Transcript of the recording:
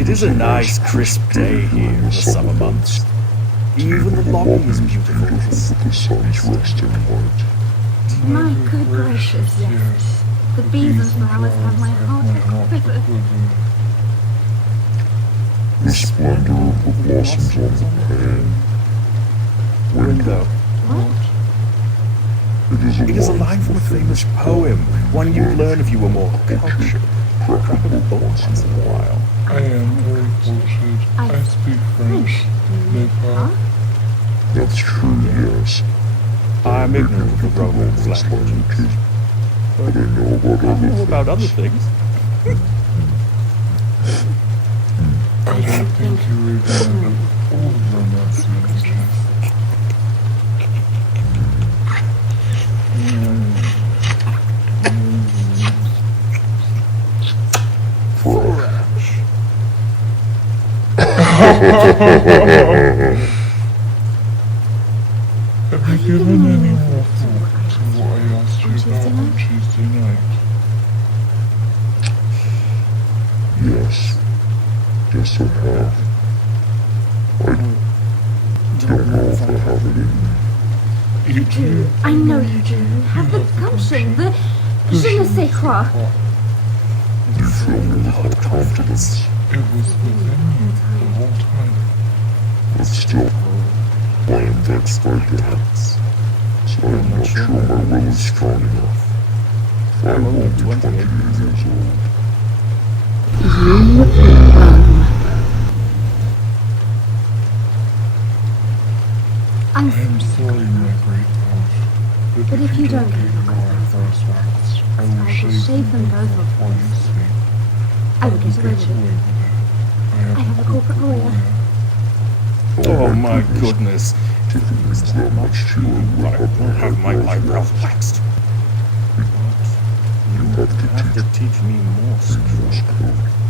It is a nice, crisp day here in the summer months. Even the lobby is beautiful with the sun's resting light. My good gracious, yes. The bees and flowers have my heart a quiver. The splendor of the blossoms on the pane window. What? It is a line from a famous poem, one you'd learn if you were more cultured. Crack a book once in a while. I am very cultured. I speak French. Huh? That's true, yes. I'm ignorant of the Romance languages, but I know about I know about other things. I don't think you read one of all the Romance languages. French. Have you given any more thought to what I asked you about on Tuesday night? Yes. Yes, I have. I don't know if I have it in me. You do? I know you do. You have the gumption, the je ne sais quoi. You fill me with hot confidence. It was within you the whole time. But still, I am vexed by that. So I am not sure my will is strong enough. I I'm only won't be 28 28 years old. I'm I am sorry, my great love. But if you don't give me more first wax, I will shave them both off while you sleep. I will get away with it. I I have a corporate lawyer. Oh my goodness. If it means that much to you, I will Have my eyebrows waxed. You have to You have to teach me Morse Morse Code. Code.